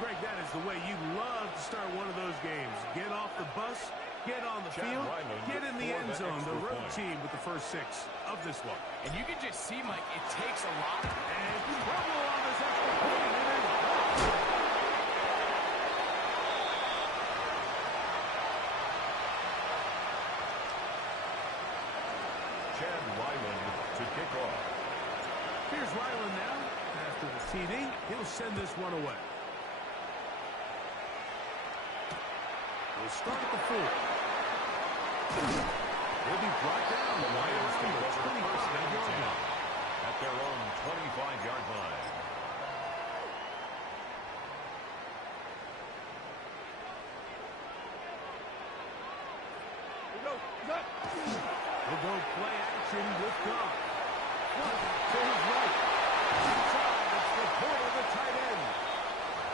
Greg, that is the way you love to start one of those games. Get off the bus, get on the field, get in the end zone. The road team with the first 6 of this one. And you can just see, Mike, it takes a lot. And trouble on this extra point. Chad Ryland to kick off. Here's Ryland now. After the TD, he'll send this one away. We'll start at the 4. He'll be brought down. The Lions take over first and 10 at their own 25-yard line. We'll go play action with Goff. To his right. Inside, it's the Porter, the tight end.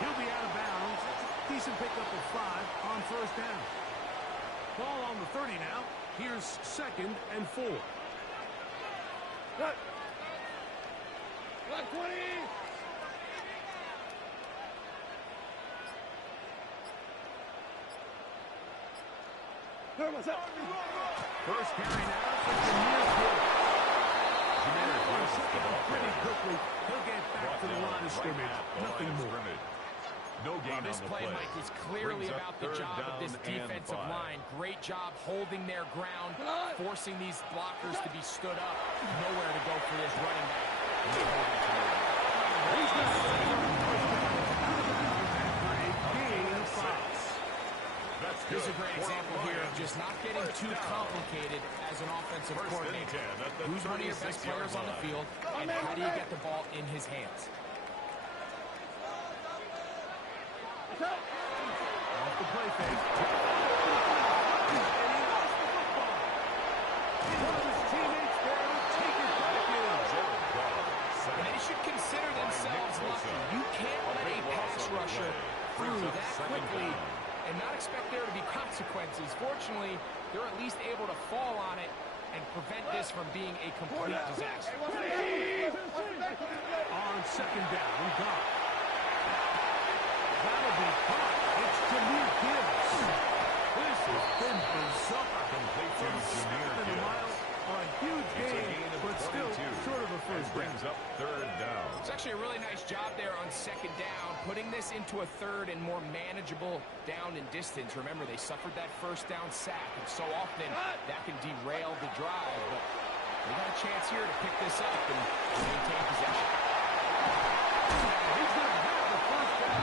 He'll be out of bounds. Decent pickup of 5 on first down. Ball on the 30 now. Here's 2nd and 4. Cut 20. First carry now for Jameer Gibbs. Jameer Gibbs pretty quickly. He'll get back to the line of scrimmage. Nothing more. No gain this on the play, Mike, is clearly about the job of this defensive line. Great job holding their ground, forcing these blockers to be stood up. Nowhere to go for this running back. This is a great example here of just not getting too complicated as an offensive coordinator. Who's one of your best players on the field, and how do you get the ball in his hands? Off the play fake. One of his teammates there to take it back in. And they should consider themselves lucky. You can't let a pass rusher through that quickly and not expect there to be consequences. Fortunately, they're at least able to fall on it and prevent this from being a complete disaster. On 2nd down, Goff. That'll be caught. It's Jameer Gibbs. This has been bizarre. Complete to Jameer Gibbs. A huge gain, but still sort of a first down. Brings up 3rd down. It's actually a really nice job there on 2nd down, putting this into a 3rd and more manageable down and distance. Remember, they suffered that first down sack, and so often that can derail the drive. But they got a chance here to pick this up and maintain possession. He's going to have the first down.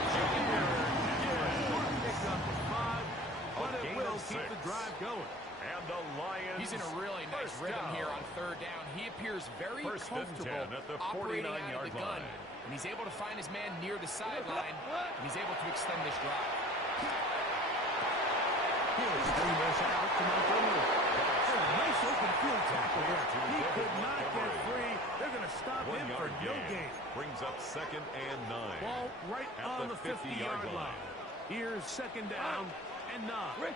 Picks up the 5, but it will keep the drive going. And the Lions. He's in a really nice rhythm here on 3rd down. He appears very comfortable at the operating out of 49-yard the gun. line. And he's able to find his man near the sideline, and he's able to extend this drive. He'll bring this out to Montgomery. A nice open field tackle there. He could not get free. They're going to stop him for no gain. Brings up 2nd and 9. Ball right on the 50-yard line. Here's 2nd down and 9. Rush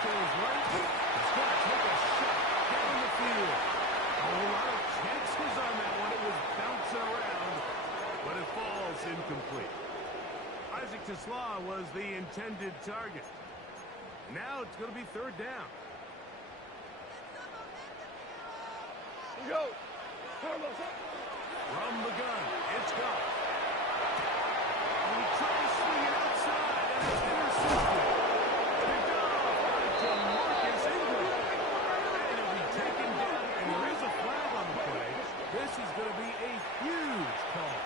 to his right. He's going to take a shot down the field. A whole lot of chances on that one. It was bouncing around, but it falls incomplete. Isaac Tesla was the intended target. Now it's going to be 3rd down. From the gun, it's Goff. He tried to swing it outside, and it's intercepted. Picked off by DeMarcus Ingram. And he'll be taken down, and there is a flag on the play. This is going to be a huge call.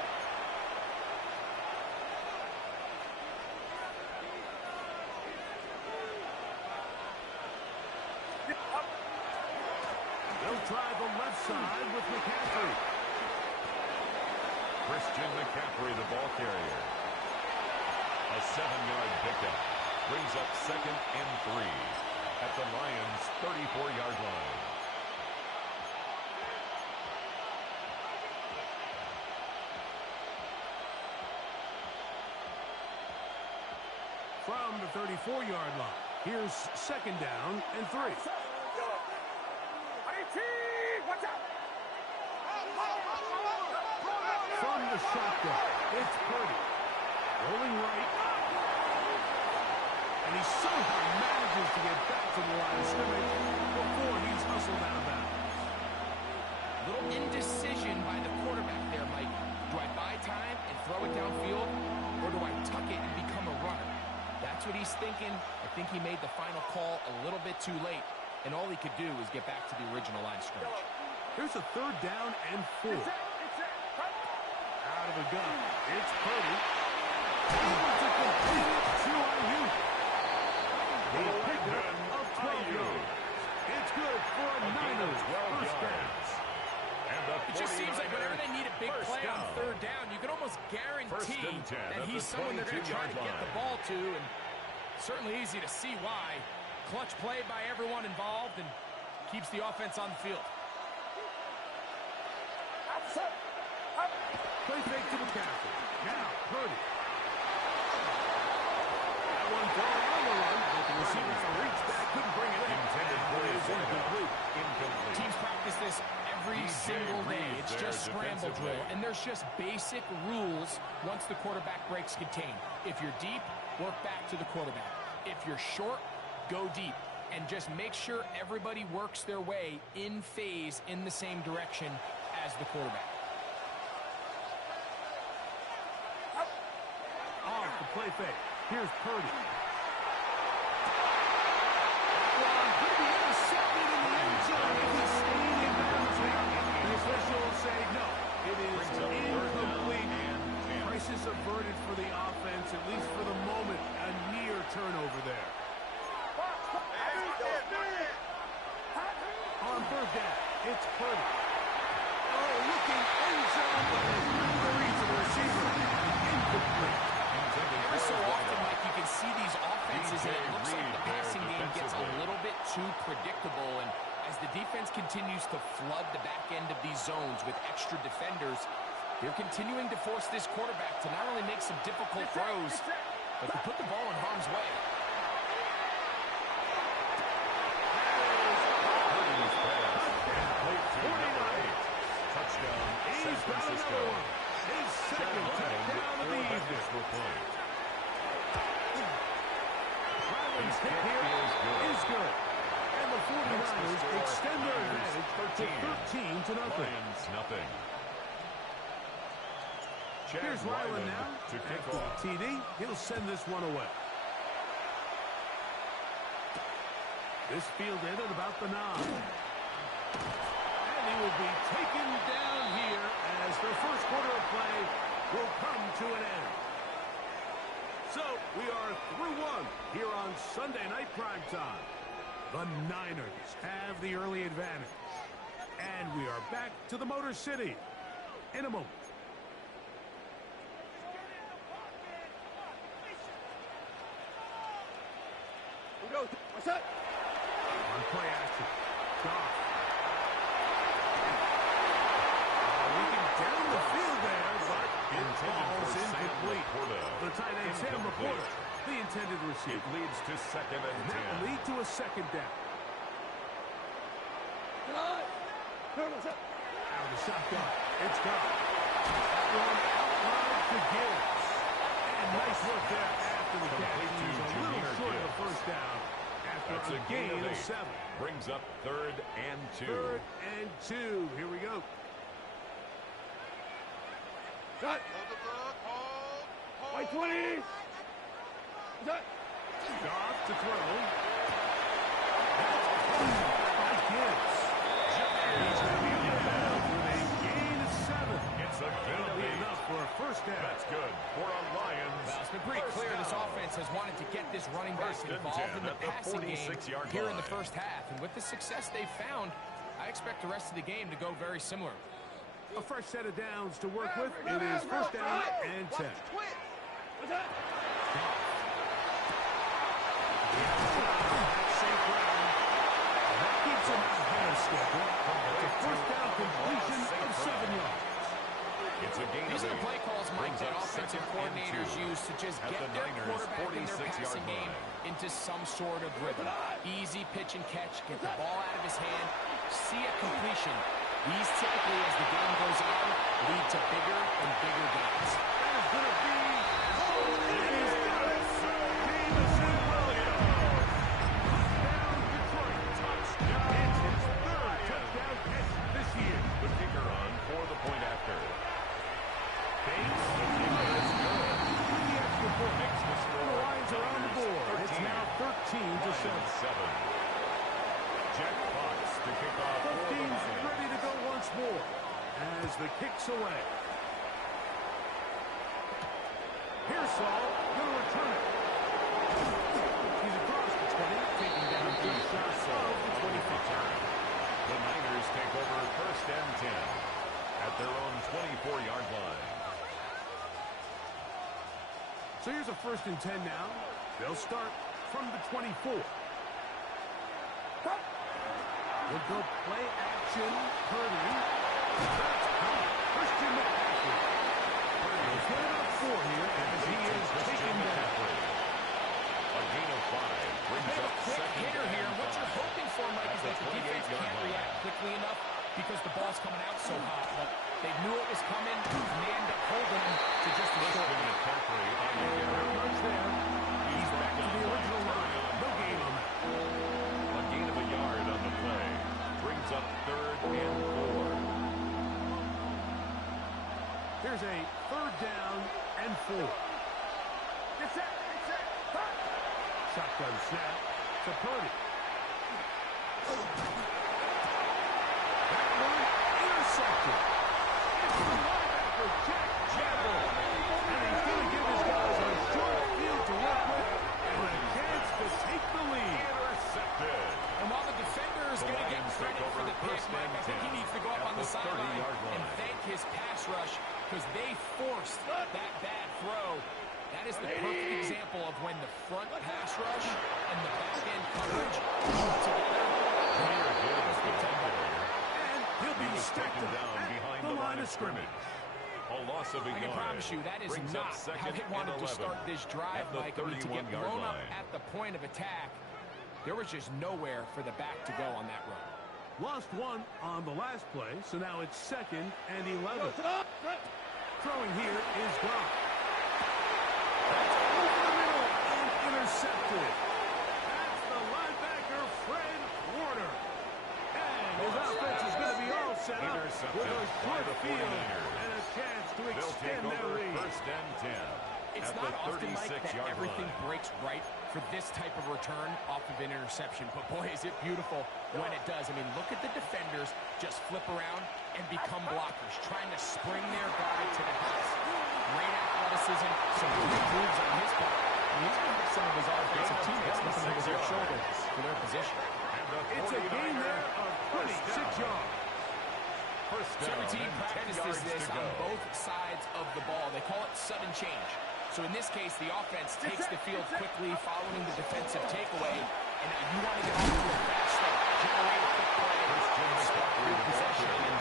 They'll try the left side with McCaffrey. Christian McCaffrey, the ball carrier. A 7-yard pickup. Brings up 2nd and 3 at the Lions' 34-yard line. From the 34-yard line, here's 2nd down and 3. From the shotgun. It's Purdy. Rolling right. And he somehow manages to get back to the line of scrimmage before he's hustled out of bounds. Little indecision by the quarterback there, Mike. Do I buy time and throw it downfield, or do I tuck it and become a runner? That's what he's thinking. I think he made the final call a little bit too late, and all he could do was get back to the original line of scrimmage. Here's a 3rd down and 4. Out of the gun. It's Purdy. Able to complete it to Ayuk. He picked up 12 yards. It's good for a Niners first down. It just seems like whenever they need a big play on 3rd down, you can almost guarantee that he's someone they're going to try to get the ball to, and certainly easy to see why. Clutch play by everyone involved and keeps the offense on the field. Play fake to McCaffrey. Now, Purdy. That one thrown on the run, but the receiver reached back, couldn't bring it in. Intended for his incomplete. Teams practice this every single day. It's just scramble drill, and there's just basic rules once the quarterback breaks contain. If you're deep, work back to the quarterback. If you're short, go deep. And just make sure everybody works their way in phase in the same direction as the quarterback. Off the play fake. Here's Purdy. Could be intercepted in the end zone if he stayed in bounds here. The officials say no. It is incomplete. Crisis averted for the offense, at least for the moment. A near turnover there. On 3rd down, it's Purdy. Oh, looking end zone, but hurries to the receiver. Incomplete. Every so often, Mike, you can see these offenses, and it looks like the passing game gets a little bit too predictable. And as the defense continues to flood the back end of these zones with extra defenders, they're continuing to force this quarterback to not only make some difficult throws, but to put the ball in harm's way. Touchdown, San Francisco. His second touchdown of the evening. Ryland's hit here is good. And the 49ers extend their advantage to 13-0. Nothing. Here's Ryland now. To kick After off. the TD, he'll send this one away. This fielded at about the 9. And he will be taken down here as the first quarter of play will come to an end. So, we are through one here on Sunday Night Primetime. The Niners have the early advantage. And we are back to the Motor City in a moment. What's that? On play action. Goff. Looking down the field there, but it falls incomplete. The tight end, Sam Laporta, the intended receiver. It leads to 2nd and 10. That will lead to a 2nd down. Out of the shotgun. It's Goff. That one out wide to Gibbs. And nice work there after the catch. He's a little short of the first down. That's a gain of 7. Brings up 3rd and 2. 3rd and 2. Here we go. Cut. White 20. Cut. Goff to throw. By Gibbs. He's going to be on the bounds with a gain of 7. It's a good That'll be enough for a first down. That's good for a Lions. Well, it's been pretty clear this offense has wanted to get this running back involved in the passing game here in the first half. And with the success they've found, I expect the rest of the game to go very similar. A fresh set of downs to work with. It is first down and 10. Safe ground. That keeps him ahead of schedule. It's a first down completion of 7 yards. It's a gain. These are the play calls, Mike, that offensive coordinators use to just get their quarterback in their passing game into some sort of rhythm. Easy pitch and catch, get the ball out of his hand, see a completion. These typically, as the game goes on, lead to bigger and bigger gains. That is going to be... It is Jameson Williams. Touchdown, Detroit. Touchdown. It's his third touchdown catch this year. The kicker on for the point after. Bates. The kicker is good. The extra point. Makes the score. The Lions are on the board. It's now 13-7. Jack Fox to kick off. Both teams ready to go once more as the kick's away. Pearsall going to return it. He's across the 20, taking down 3 shots of the 25th yard. The Niners take over first and 10 at their own 24-yard line. So here's a first and 10 now. They'll start from the 24. We'll go play action. Purdy. That's caught. Christian McCaffrey. Purdy is going up 4 here as he is taken down. A gain of 5 brings up Quick second hitter here. and What you're 5. hoping for, Mike, is that the defense can't react quickly enough because the ball's coming out so hot. But they knew it was coming, and they ended up holding him to just a short. Christian McCaffrey on the There goes there. He's back to the original line. No gain on that. A gain of a yard on the play. Brings up third and 4. Here's a third down and 4. It's set. Shotgun snap to Purdy. That one intercepted. It's the linebacker, Jack Jabber. And he's going to give his guys a short field to work with and a chance to take the lead. Intercepted. And while the defender is going to get credit for the pick, Mike, I think he needs to go up on the sideline and thank his pass rush because they forced that bad throw. That is the perfect example of when the front pass rush and the back end coverage move together. And he'll be stacked down behind the line of scrimmage. A loss of a I can yard. promise you that is Brings not up how second they wanted and to 11 start this drive, at the Mike. I mean, to get 31-yard blown up line. at the point of attack, there was just nowhere for the back to go on that run. Lost 1 on the last play, so now it's 2nd and 11. Throwing here is gone. That's over the middle and intercepted. That's the linebacker, Fred Warner. And his offense is going to be all set up with a short field and a chance to They'll take extend their over lead. first and 10. It's at not the often, Mike, that 36-yard everything line. breaks right for this type of return off of an interception. But, boy, is it beautiful when it does. I mean, look at the defenders just flip around and become blockers, trying to spring their guy to the house. Great athleticism, some great moves on his part. And he's going to have some of his offensive teammates looking over their shoulders for their position. It's a gain there of 26 yards. First So down every team and 10 practices yards this to on go. both sides of the ball. They call it sudden change. So in this case, the offense takes the field quickly following the defensive takeaway. And now you want to get off to a fast start. Generate a quick play. Start your possession. And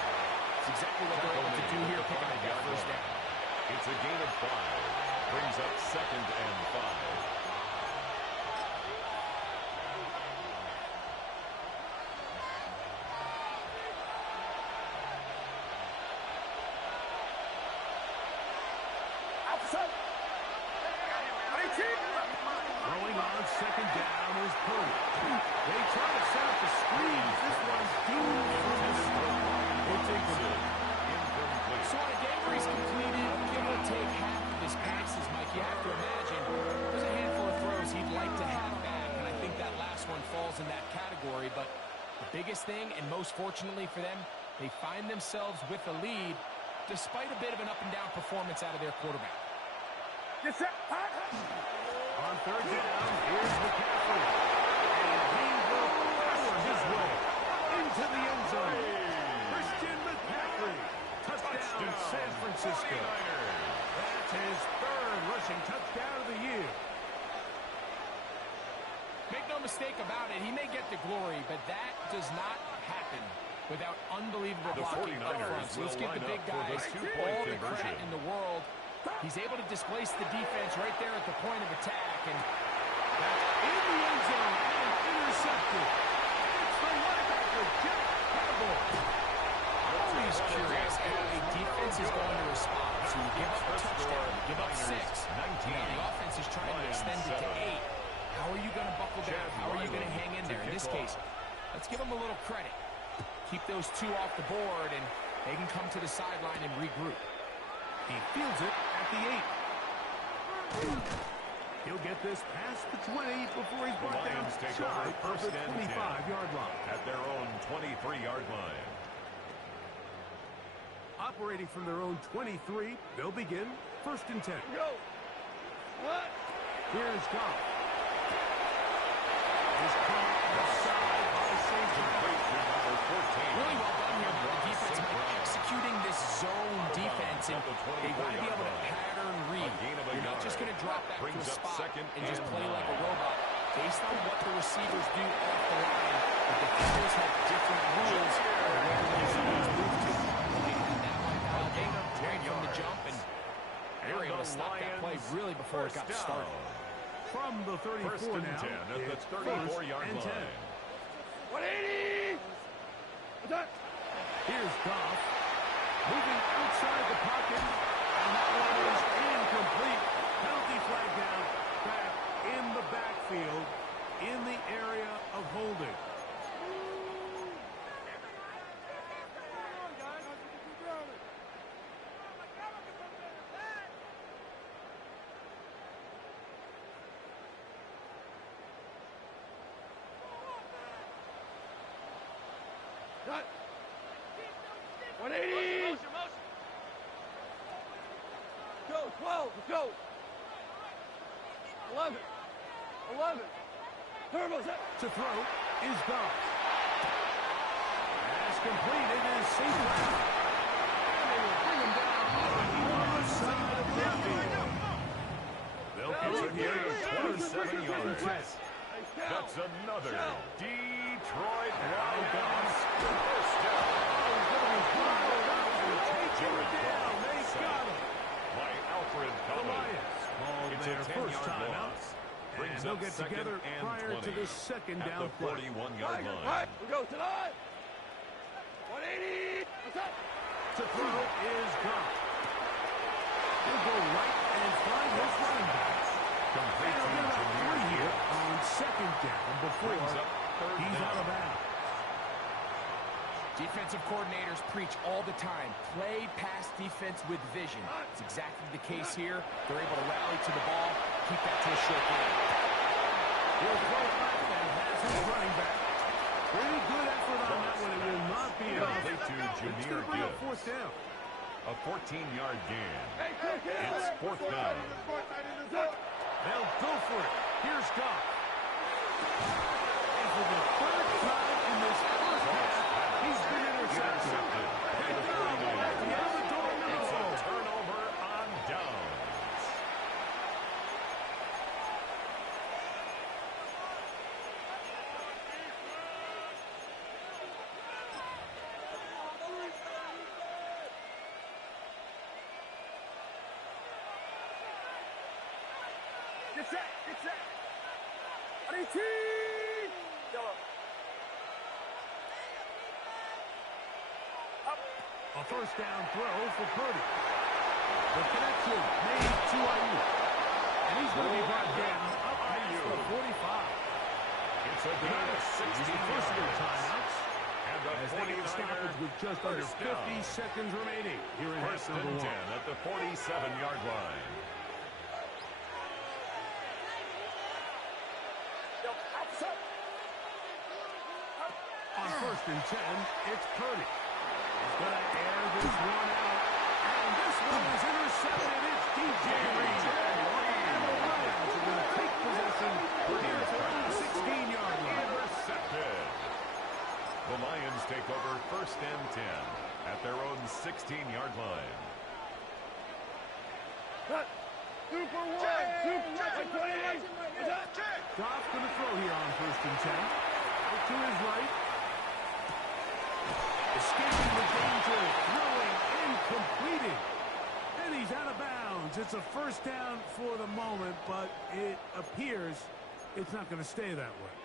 it's exactly what they're able to do here, picking up that first down. It's a gain of 5. Brings up second and 5. Throwing on second down is Purdy. They try to set up a screen. This one's doomed for the stop. It's incomplete. So on a day where he's completed, give or take half of his passes, Mike, you have to imagine there's a handful of throws he'd like to have back, and I think that last one falls in that category. But the biggest thing, and most fortunately for them, they find themselves with a lead despite a bit of an up-and-down performance out of their quarterback. On third down, here's McCaffrey. And he will power his way into the end zone. Christian McCaffrey. Touchdown, San Francisco. That's his third rushing touchdown of the year. Make no mistake about it, he may get the glory, but that does not happen without unbelievable The blocking up 49ers front. So let's will give the line big up for the guys two-point all the conversion. credit in the world. He's able to displace the defense right there at the point of attack. And that's in the end zone and intercepted. It's the linebacker, Jack Campbell. I'm always curious how a defense is going to respond to people down. How are you going to hang in there? In this case, let's give them a little credit. Keep those two off the board, and they can come to the sideline and regroup. He fields it at the 8. He'll get this past the 20 before he's brought down shy of the 25-yard line. At their own 23-yard line. Operating from their own 23, they'll begin 1st and 10. Go. What? Here's Goff. He's caught outside by St. Really well done here by the defense, Mike, executing this zone defense, and they've got to be able to pattern read. You're not just going to drop back to a spot and just play like a robot. Based on what the receivers do off the line, the defenders have different rules of where those zones move to. They had that one dialed in right from the jump, and they were able to stop that play really before it got started. From the 34 now, 10 at the 34-yard line. 180! Here's Goff. Moving outside the pocket, and that one is incomplete. Penalty flag down, back in the backfield, in the area of holding. Cut. 180! Go, 12, let's go! 11. 11. Turbo set. To throw is Goff. Pass completed is St. Brown. And they will bring him down on the other side of the field. They'll continue 27 yards. That's another Detroit Now Lions Goff. first down. Taking down. They got him. By Alfred The Collins. Lions called It's a their first 10-yard timeout. loss. And Brings they'll up get second together and prior 20 to the second at down the play. 41-yard line. Right, we go to the line. 180. What's up? To throw is Goff. He'll go right and find his running back. Complete And they'll to get about Jameer 3 here Gibbs. on second down before Brings up third he's down. out of bounds. Defensive coordinators preach all the time, play pass defense with vision. It's exactly the case here. They're able to rally to the ball, keep that to a short game. He'll throw it back and has his running back. Pretty good effort on that one. It will not be enough. Complete to It's Jameer going to bring up Gibbs. 4th down. A 14-yard gain. Hey, It's 4th down. They'll go for it. Here's Goff. And for the 3rd time in this first half, he's been intercepted. By the 49ers. It's a turnover on downs. Get set, get set. 180. Yellow. A first down throw for Purdy. The connection made to Ayuk. And he's going to be brought down up past the 45. It's a gain of 16 First of their yards. timeouts. And the As they get stoppage 49ers with just under first 50 down. seconds remaining here in half First number and 1. 10 at the 47-yard line. On first and 10, it's Purdy. He's going to air this one out. And this one is intercepted. It's DJ Reed. And the Lions are going to take possession here at the 16-yard line. Intercepted. The Lions take over first and 10 at their own 16-yard line. Cut. Super one. Super one. Goff going to throw here on first and 10. Out to his right. Escaping the danger, throwing and completing. And he's out of bounds. It's a first down for the moment, but it appears it's not going to stay that way.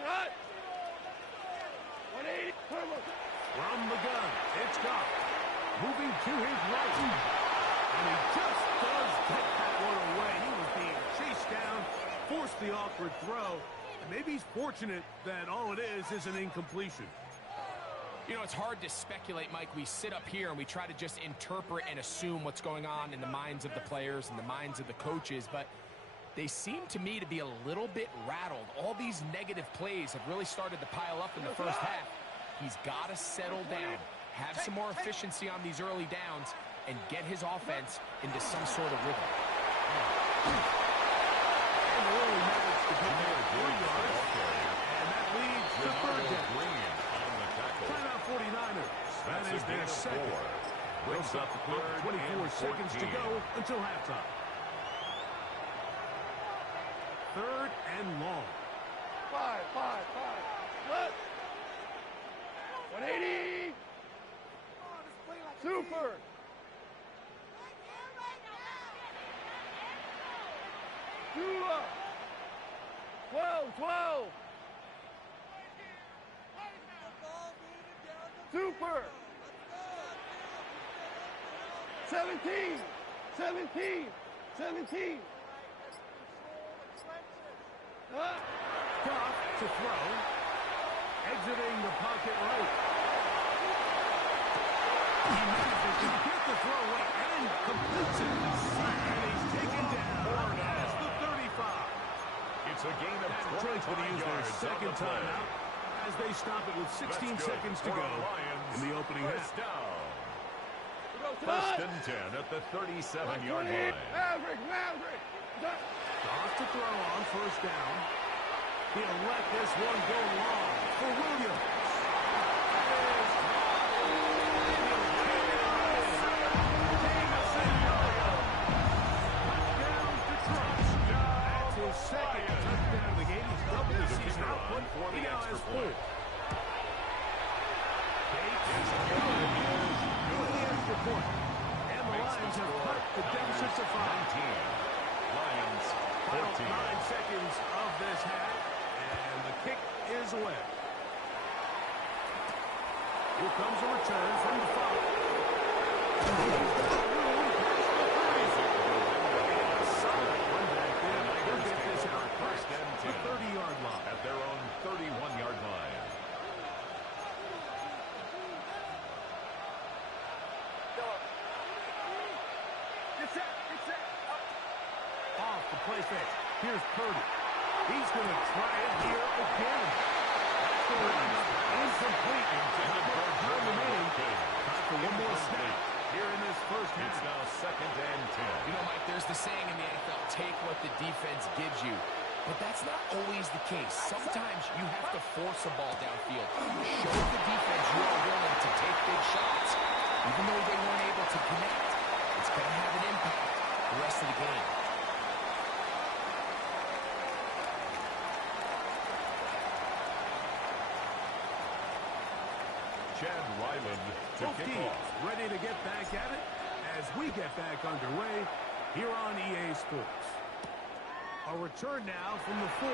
Cut. 180. Turbo. From the gun, it's Goff. Moving to his right. And he just does get that one away. He was being chased down, forced the awkward throw. And maybe he's fortunate that all it is an incompletion. You know, it's hard to speculate, Mike. We sit up here and we try to just interpret and assume what's going on in the minds of the players and the minds of the coaches, but they seem to me to be a little bit rattled. All these negative plays have really started to pile up in the first half. He's got to settle down, have some more efficiency on these early downs, and get his offense into some sort of rhythm. And really managed to get there 3 yards, and that leads to third down. Timeout 49ers. That is their second. Brings up the clock, 24 seconds to go until halftime. Third and long. 5. Split. 180. Super. Tua. 12. Super. 17. Goff to throw. Exiting the pocket right. He manages to get the throw away and completes it. And he's taken down as the 35. It's a gain of 20 use their second timeout as they stop it with 16 seconds to go in the opening half. First and 10 at the 37-yard line. Maverick. Goff to throw on first down. He'll let this one go long for Williams. That's his second touchdown of the game. He's doubled his season output. He now has 4. Bates is good with the extra point. And the Lions have cut the deficit to 5. Lions, Final 9 seconds of this half, and the kick is away. Here comes a return from the 5. Solid run back there. He'll get this out first and 10. The 30-yard line. At their own 31-yard line. Get set. Off the play fake. Here's Purdy. He's going to try it here again. That's going to end up incomplete. Time remaining. Time for one more snap here in this first half. It's now second and 10. You know, Mike, there's the saying in the NFL, take what the defense gives you. But that's not always the case. Sometimes you have to force a ball downfield. Show the defense you are willing to take big shots. Even though they weren't able to connect, it's going to have an impact the rest of the game. Chad Ryland to Both kick teams off. ready to get back at it as we get back underway here on EA Sports. A return now from the 4.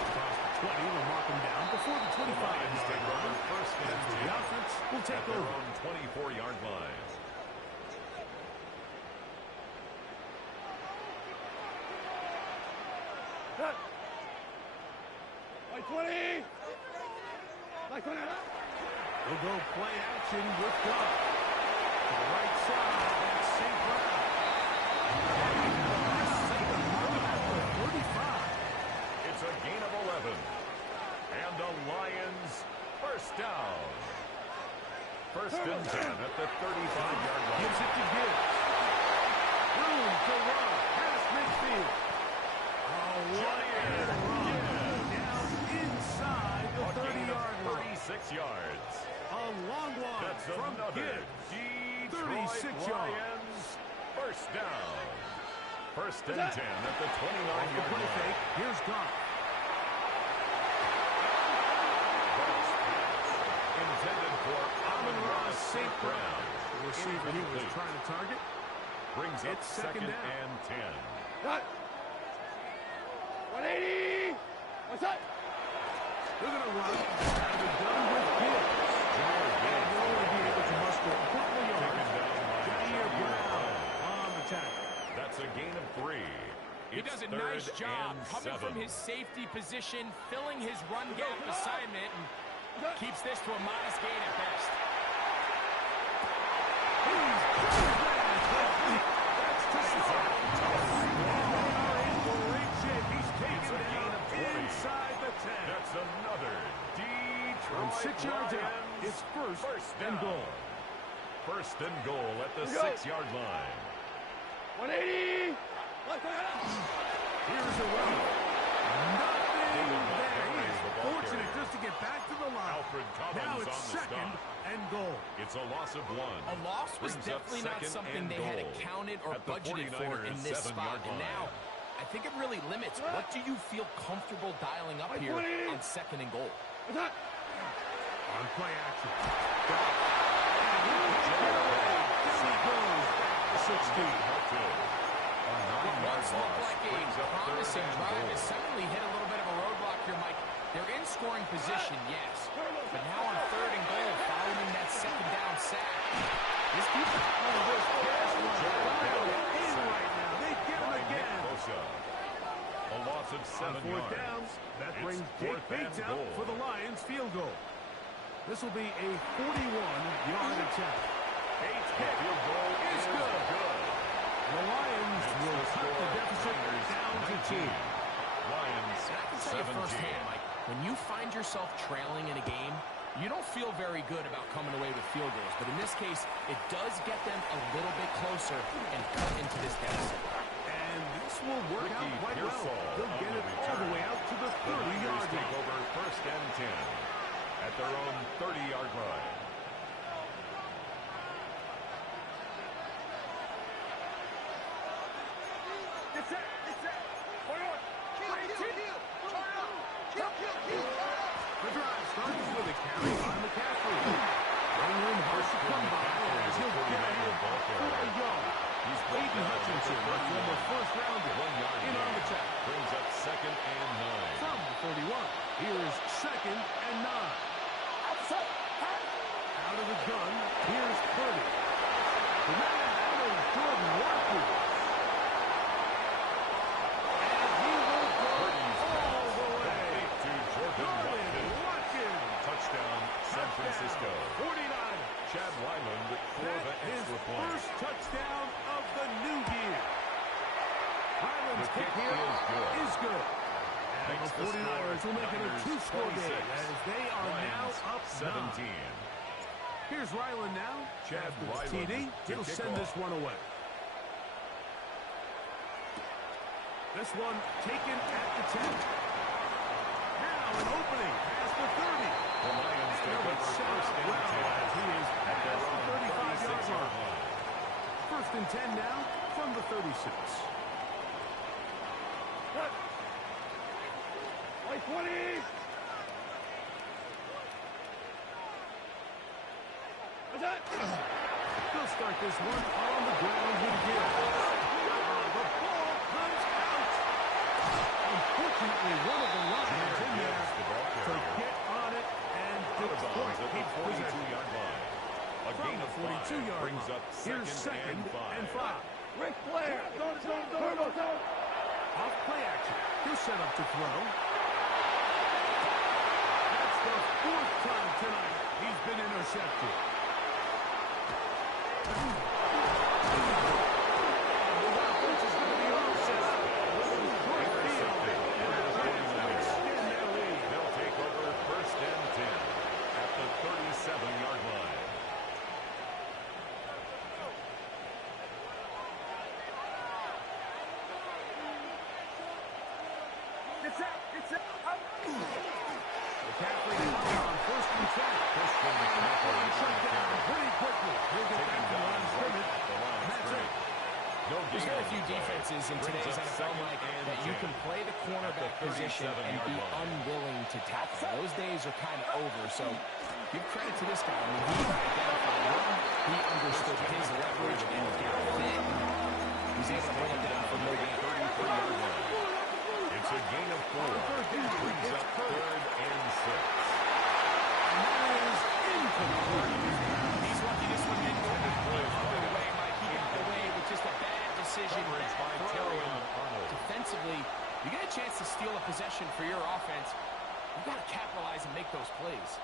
Across the 20, we'll mark them down before the 25-yard line. First and The 10 offense will take at their over. own 24-yard line. Like 20. We'll go play action with Goff. To the right side, that's St. Brown. It's a gain of 11. And the Lions first down. First and 10 at the 35-yard line. Gives it to Gibbs. Room to run. Past midfield. Lions down inside the 30-yard line. 36 yards. A long one That's from another Gibbs. Detroit 36 yards. Lions first down. First and 10 at the Off the 29-yard play line. fake. Here's Goff. Intended for Amon-Ra St. Brown. The receiver he was trying to target. Brings up It's second second down. and 10. Cut. 180. What's that? They're going to run out of the the gun with Gibbs. And will only be able to muster a couple of yards. Jair Brown on the tackle. That's a gain of 3. He does a nice job coming from his safety position, filling his run gap assignment, and keeps this to a modest gain at best. That's touchdown. They are in great shape. He's taken down inside the 10. That's another From Detroit 6 yards out, Lions. it's first and down. goal. First and goal at the 6-yard line. 180. Here's a run. Nothing there. He is fortunate just to get back to the line. Alfred Collins Now on it's the second stop. and goal. It's a loss of 1. A loss was Brings up definitely not second something and they had goal accounted or at the budgeted for in 49ers' this 7-yard spot. And line. now, I think it really limits what do you feel comfortable dialing up here on second and goal. On play action. Down he goes. 16. What once looked like a promising drive has suddenly hit a little bit of a roadblock here, Mike. They're in scoring position, yes. But now on third and goal, following that second down sack. This defense in right now. They get him again. A loss of 7 Fourth yards. downs. That It's brings Jake fourth and Bates out goal. for the Lions field goal. This will be a 41-yard attempt. Bates' field goal is good. The Lions will cut the deficit down to 2. Lions And I can tell you 17. firsthand, Mike, when you find yourself trailing in a game, you don't feel very good about coming away with field goals. But in this case, it does get them a little bit closer and cut into this deficit. And this will work out Ricky quite well. Pearsall They'll on get the it all return. the way out to the The Raiders 30-yard take line. over first and 10 at their own 30-yard line. The drive starts with a carry by McCaffrey. Ringling hard to come by as he'll get it for a yard. He's Aiden Hutchinson, a former first-rounder, 1 yard in on the tackle. Brings up second and 9. From the 31, here is second and 9. Out of the gun, here's Purdy. The man out of Jordan Watkins. And he will go all the way. To Jordan Watkins. Touchdown, San Francisco. 49. Chad Wyland for the That is extra point. first touchdown of the new year. Highland's The kick kick here is good. is good. And Makes the the 49ers will make it a Niners 2-score game 26. as they are now Lions up 17. 9. Here's Ryland now. Chad After the Ryland TD, to he'll kick send off. this one away. This one taken at the 10. Now an opening past the 30. The Lions take He'll over set first up and well 10 as he is at their past the own 35-yard 36-yard line. line. First and 10 now from the 36. Like 20. He'll start this one on the ground with Gibbs. The ball comes out. Unfortunately, one of the linemen in there The ball to carrier. get on it and Out of deploy. bounds at the Keep possession. 42-yard line. A From gain the of 42-yard 5 brings line. up Here's second and 5. Ric Flair. Don't. Off play action. He'll set up to throw. That's the 4th time tonight he's been intercepted. They'll take over first and 10 at the 37-yard line. McCaffrey on first and 10. Christian McCaffrey Shut down pretty quickly. He'll get back to the line of scrimmage. That's it. No There's gain been a on few the play. defenses in Brings today's up NFL, second Mike, and that you 10 can play the cornerback at the position and 37-yard be line. unwilling to tackle. Those days are kind of over, so give credit to this guy. I mean, he identified run, he understood his leverage and got fit. He's able to bring it down for no gain. 33-yard line. It's a gain of 4. Brings up third and 6. defensively, you get a chance to steal a possession for your offense. You've got to capitalize and make those plays.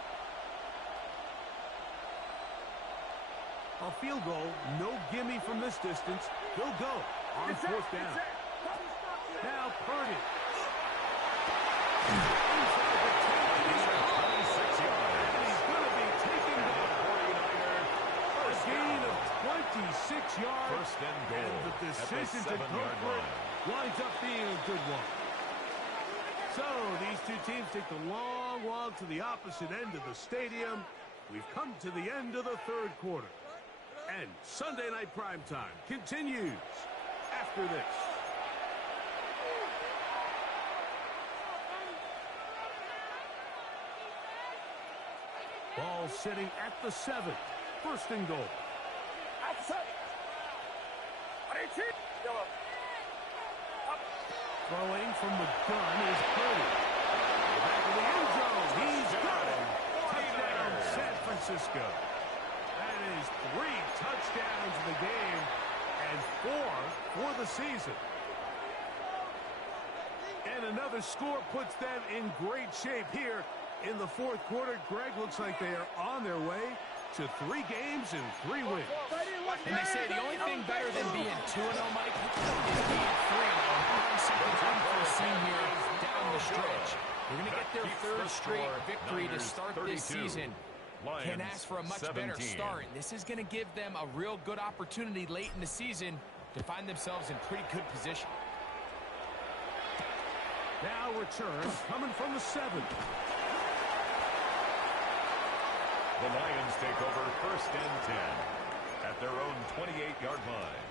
A field goal, no gimme from this distance. He'll go on fourth down. Now Purdy. Inside the 26 yards. And he's going to be taken down. A gain of 26 yards. First and goal. And the decision to go for it winds up being a good one. So these two teams take the long walk to the opposite end of the stadium. We've come to the end of the third quarter. And Sunday Night Primetime continues after this. Ball sitting at the 7. First and goal. Throwing from the gun is Purdy. Back of the end zone. He's got it. Touchdown, San Francisco. That is 3 touchdowns in the game and 4 for the season. And another score puts them in great shape here in the fourth quarter. Greg, looks like they are on their way to 3 games and 3 wins. And they say the only thing better than being 2-0, Mike, is being 3-0. Something unforeseen here down the stretch. They're going to get their third straight victory to start this season. Can't ask for a much better start. This is going to give them a real good opportunity late in the season to find themselves in pretty good position. Now return coming from the 7. The Lions take over first and 10 at their own 28-yard line.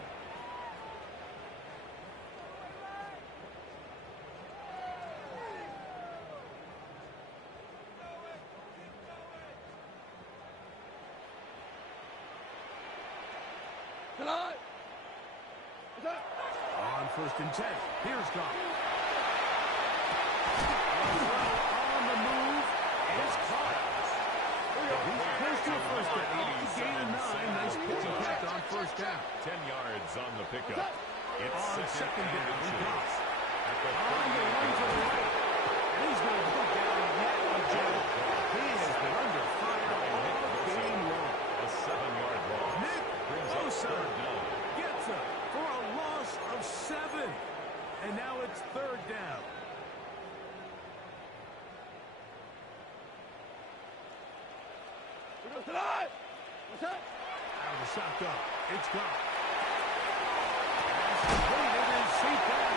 On first and 10. Here's Goff. On the move is caught. He's close to a first down. Gain of 9. Nice pitching catch on first down. 10 yards on the pickup. It's On second down. Goff at the On the run to the right. And he's going to put down yet again. He has been under fire all game long. A 7-yard loss. Nick Brings up Bosa third down. gets up for a loss of 7. And now it's third down. Out of the shotgun. It's gone. Pass completed and safe down.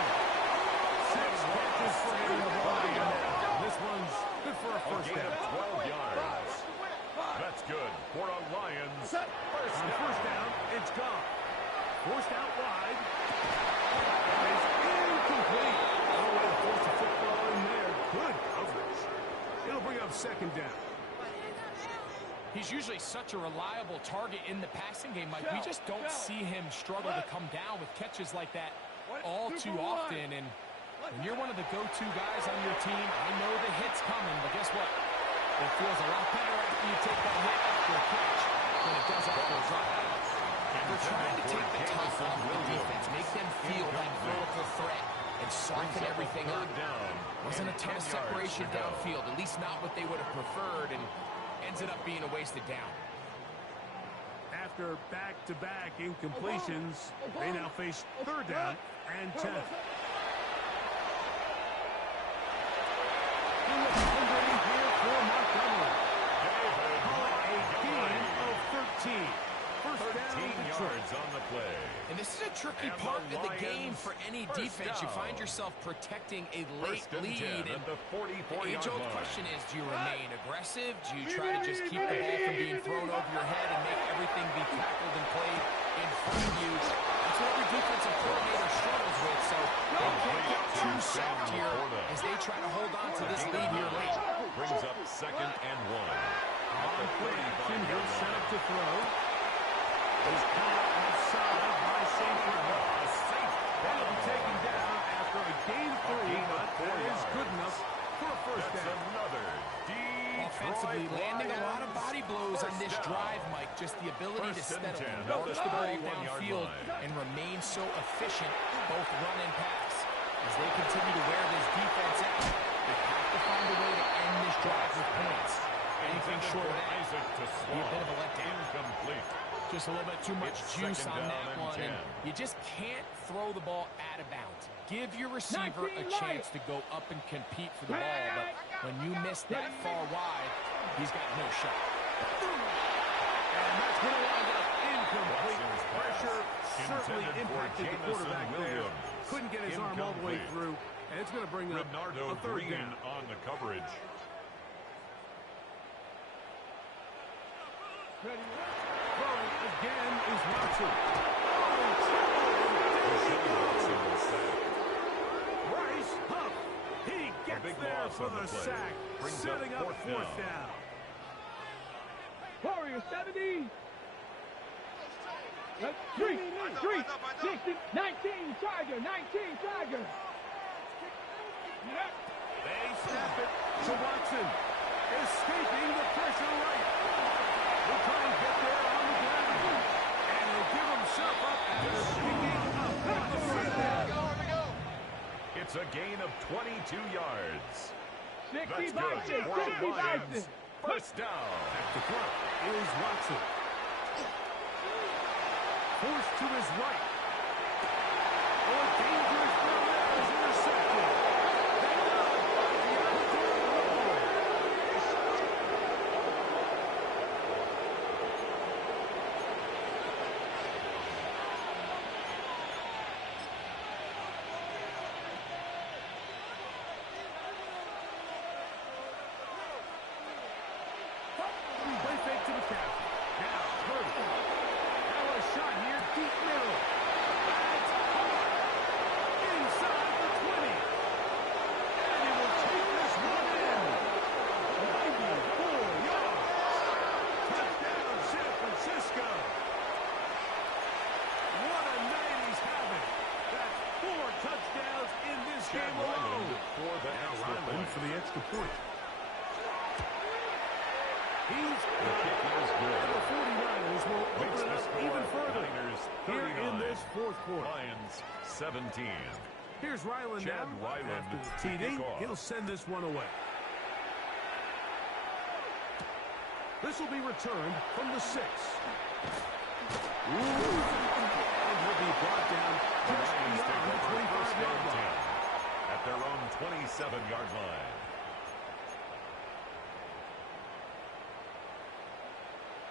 6 catches for him in the ball game now. This one's good for a first Gain down. of 12 yards. That's good for a Lions first On down. first down, it's gone. Forced out wide. And it's incomplete. Oh, way to force the football in there. Good coverage. It'll bring up second down. He's usually such a reliable target in the passing game, Mike. We just don't see him struggle to come down with catches like that all too often. And when you're one of the go-to guys on your team, I know the hit's coming, but guess what? It feels a lot better after you take that hit after a catch than it does after a drop. They're trying to take the top off the defense, make them feel that vertical threat, and soften everything up. Wasn't a ton of separation downfield, at least not what they would have preferred, and ended up being a wasted down. After back-to-back incompletions, they now face third down and 10. Here for Montgomery. Call it a gain of 13. First down, 13 Detroit. yards on the play. And this is a tricky And part the of the game Lions for any first defense. You down. find yourself protecting a late First and 10 lead. And at the 44-yard age-old line. question is, do you remain aggressive? Do you try to just keep the ball from being thrown over your head and make everything be tackled and played in front of you? That's what every defensive coordinator struggles with. So they can't get too soft here as they try to hold on to this lead here late. Brings up second and 1. On play action, he'll set up to throw. He's caught offside by St. Cloud. That'll be taken down after a gain of 3, but that is good enough for a first That's down. another Offensively, landing a lot of body blows on this drive, Mike. Just the ability to steadily march the ball downfield and remain so efficient, both run and pass, as they continue Just a little bit too much It's juice second on down that and one. 10. And you just can't throw the ball out of bounds. Give your receiver a chance to go up and compete for the ball. But when you miss that far wide, he's got no shot. And that's going to wind up incomplete. Watson's pass Pressure certainly intended for impacted the Jamison quarterback there. Williams. Couldn't get his arm all the way Incomplete. through. And it's going to bring up Bernardo a third Green down. on the coverage. Throwing again is Watson. Watson was sacked. Bryce Huff. He A gets big there loss for on the the play. sack. Brings Setting up up fourth fourth down. Warrior 70. 3, 60, 19, Tiger, 19, Tiger. They snap it to Watson. Escaping the pressure right. He'll try and get there on the ground. And he'll give himself up after picking up the first down. It's a gain of 22 yards. 60 That's good Bison, for 60 the Lions. Bison. First down. At the front is Watson. Forced to his right. Oh, a dangerous throw there is intercepted. They got the opportunity. Play fake to McCaffrey. Now, Purdy. Now a shot here, deep middle. That's inside the 20. And he will take this one in. 94 yards. Touchdown, San Francisco. What a night he's having. That's 4 touchdowns in this Chad game alone. Ryland for the extra Ryland point. for the extra point. He's The kick is good. and the 49ers will Makes open the it up score even further Niners here 39. in this fourth quarter. Lions 17. Here's Ryland Chad now. Ryland After the to TD, kick off. he'll send this one away. This will be returned from the 6. And will be brought down The just Lions take beyond the over first 25-yard and line. 10 at their own 27-yard line.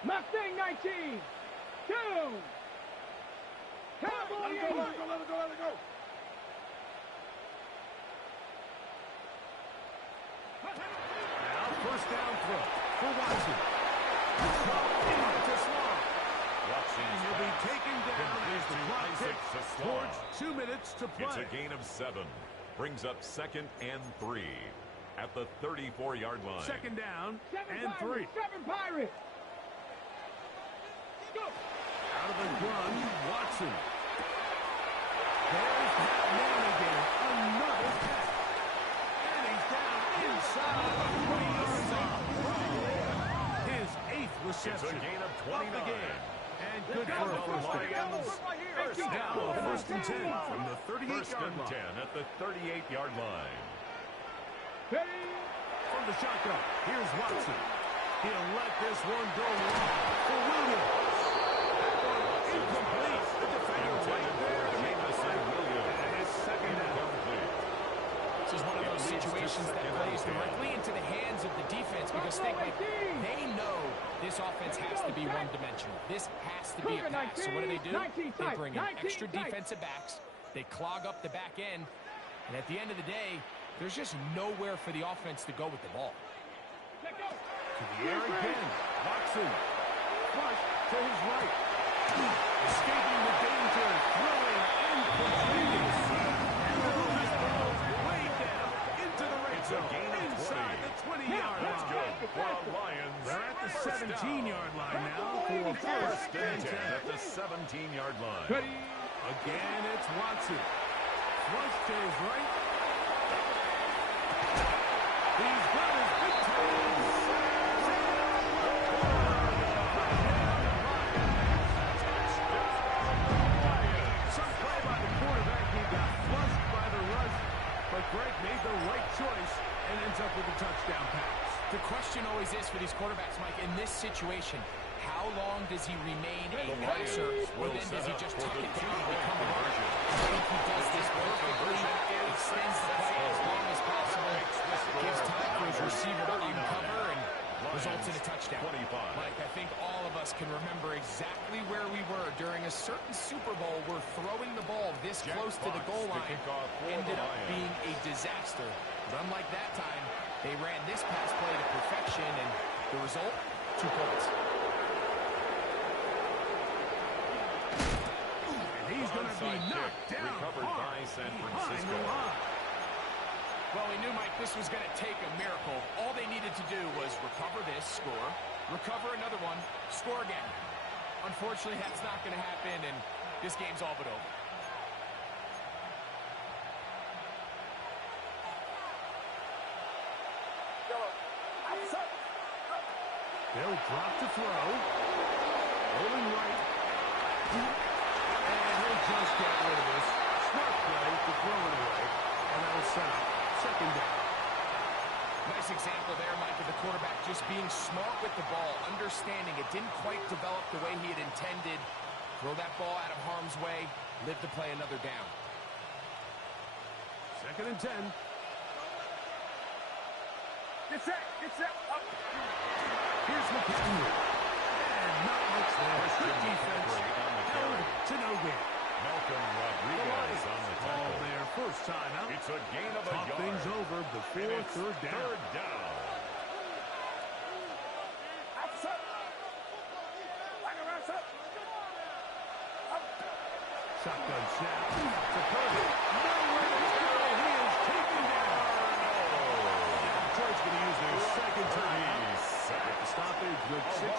Mustang 19. 2. Cowboy 8. Now first down throw for Watson. Into Sloan. Watson And he'll be taken down as the clock Isaac ticks to towards Sloan. 2 minutes to It's play. a gain of 7. Brings up second and 3 at the 34-yard line. Second down 7 and 3. Pirates. 7 Pirates. Go. Out of the gun, Watson. There's that man again. Another catch. And he's down inside the 20-yard line. His 8th It's a reception. gain of Of 29. the game. And good for a first down. Lions, first Now down. a first and 10 from the First 38-yard and line. 10 at the 38-yard line. Ready. From the shotgun, here's Watson. He'll let this one go long for Williams. That one incomplete. The defender right there. Jamison Williams. And his second down. Incomplete. This is one of those situations that plays directly into the hands of the defense because think like they know this offense has to be one-dimensional. This has to be a pass. So what do? They bring in extra defensive backs. They clog up the back end. And at the end of the day, there's just nowhere for the offense to go with the ball. To the air again. Watson. Flush to his right. Escaping the danger. Throwing incomplete. And the move is thrown way down into the red It's a zone. gain of 20. Inside the 20-yard That's line. good for the Lions. They're at the First down. 17-yard line now for First first and and 10 10. at the 17-yard line. Ready. Again, it's Watson. Flush to his right. He's got his big toes. Some play by the quarterback. He got flushed by the rush, but Greg made the right choice and ends up with a touchdown pass. The question always is for these quarterbacks, Mike, in this situation, How long does he remain a passer, or then does he just tuck it down and become a runner? I think he does this perfectly, extends the play as long as possible, gives time for his receiver to uncover, and results in a touchdown. Mike, I think all of us can remember exactly where we were during a certain Super Bowl where throwing the ball this close to the goal line ended up being a disaster. But unlike that time, they ran this pass play to perfection, and the result, 2 points. And he's going to be knocked down recovered by San Francisco. Well, we knew, Mike, this was going to take a miracle. All they needed to do was recover this, score, recover another one, score again. Unfortunately, that's not going to happen, and this game's all but over. They'll drop to throw. Rolling right. And he'll just get rid of this. Smart play to throw it away. And that'll set up second down. Nice example there, Mike, of the quarterback just being smart with the ball, understanding it didn't quite develop the way he had intended. Throw that ball out of harm's way, live to play another down. 2nd and 10. Get set, up. Here's McKinley. And not much there. Good defense. Held to no gain. Malcolm Rodriguez on the tackle. Ball there, first time out. It's a gain of a Talk yard. things over before third down. Third down. Shotgun snap. To Purdy. Nowhere to go. He is taken down. Detroit's going to use their second time. At the stoppage with 65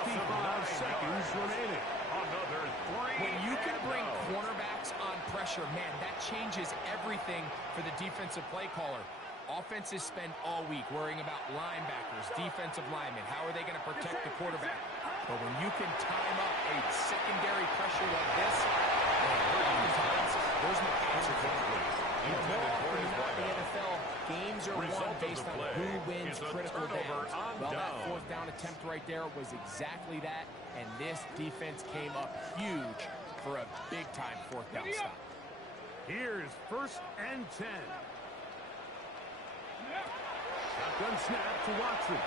seconds remaining. Another 3. When you can bring cornerbacks on pressure, man, that changes everything for the defensive play caller. Offenses spend all week worrying about linebackers, defensive linemen. How are they going to protect the quarterback? But when you can time up a secondary pressure like this, there's no answer for it. More often than not in the NFL, games are won based on who wins critical downs. Well, that 4th down attempt right there was exactly that, and this defense came up huge for a big-time 4th down stop. Here's 1st and 10. Shotgun snap to Watson.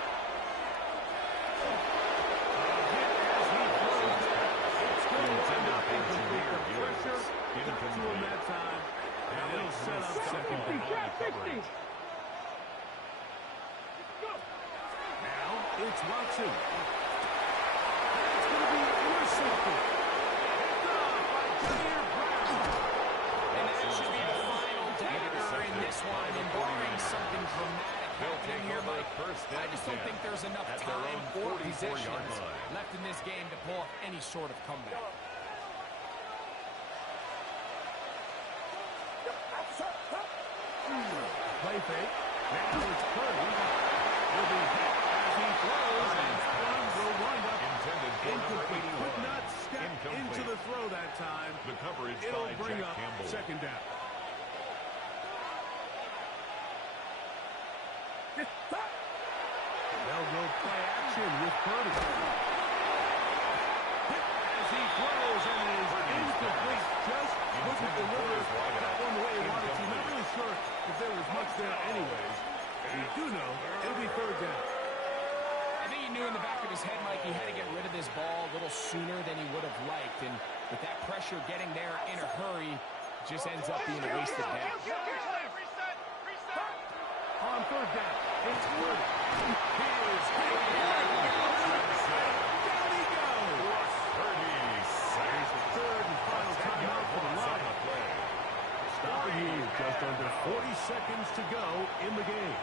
It's going to end up incomplete. Pressure got to him that time, and it'll set up second down. Now it's Watson. It's going to be intercepted. Picked off by Jair Brown. And that should be the final dagger in this one, and barring something dramatic happening here, Mike, I just don't think there's enough time or possessions left in this game to pull off any sort of comeback. Play fake. Now it's Purdy. Will be hit as he throws, and that one will wind up intended for incomplete. number 81. Could not step into the throw that time. The coverage It'll by bring Jack up Campbell. second down. They'll go play action with Purdy. Hit as he throws, and it is incomplete. Just couldn't deliver that one the way he wanted to. Not really sure if there was much there anyways. We do know it'll be third down. I think he knew in the back of his head, Mike, he had to get rid of this ball a little sooner than he would have liked. And with that pressure getting there in a hurry, just ends up being a wasted down. On third down, it's Purdy. Here's Hayden. Down he goes. Here's the third and final timeout for the Lions. Stopping here, just under 40 seconds to go in the game.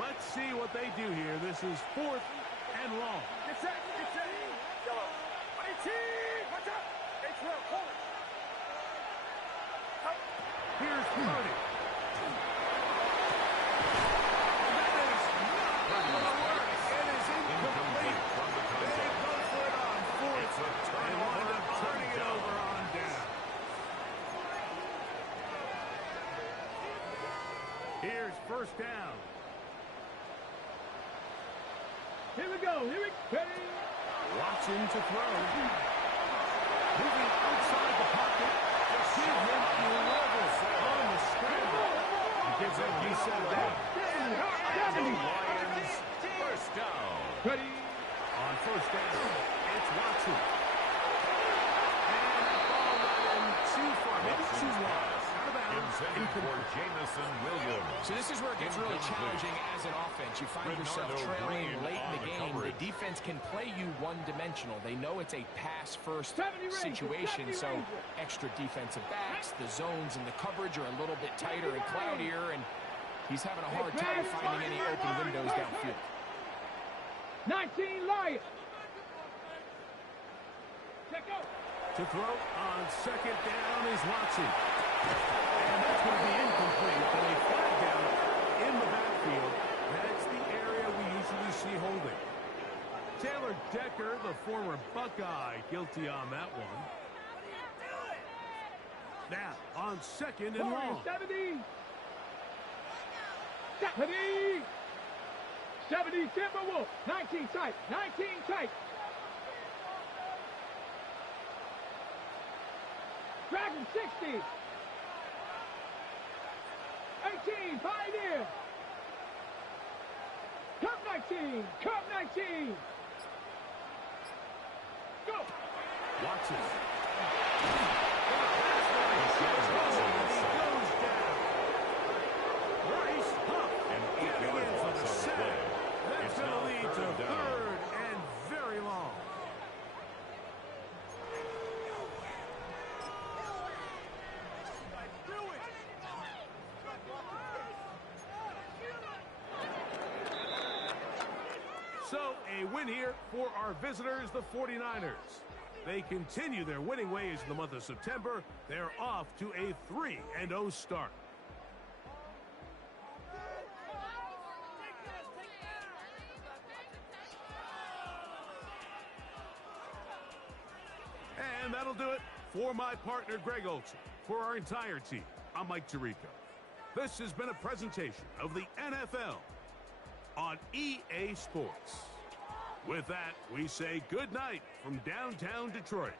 Let's see what they do here. This is 4th and long. Get set, get set. Yellow. 18, watch out. It's real, hold it. Here's Purdy. Here's first down. Here we go. Here we go. Ready? Watson to throw. Moving outside the pocket. Give him 11 on the scramble. He gets it reset back. Lions, first down. Ready? On first down, it's Watson. And that ball ran too far, maybe too long. Out of bounds. Intended for Jamison Williams. So this is where it gets really challenging as an offense. You find yourself Bernardo trailing Green late in on the the game. coverage. The defense can play you one-dimensional. They know it's a pass-first 70 Rangers, situation, 70 so Rangers. extra defensive backs, the zones and the coverage are a little bit tighter and cloudier, and he's having a hard time finding any open windows downfield. 19 Lions. Check out. To throw on second down is Watson. And that's going to be incomplete, but a flag down in the backfield. That's the area we usually see holding. Taylor Decker, the former Buckeye, guilty on that one. Now, on second and long. 70. 70. 70 Timberwolf. 19 tight. 19 tight. Dragon 60. 18 Pioneer. Cup 19. Cup 19. Go. Watson. Bryce Huff An getting 8-yard in for loss the on the sack. play. That's It's going to now lead to third down. third and very long. So, a win here for our visitors, the 49ers. They continue their winning ways in the month of September. They're off to a 3-0 start. And that'll do it for my partner, Greg Olson. For our entire team, I'm Mike Tirico. This has been a presentation of the NFL on EA Sports. With that, we say good night from downtown Detroit.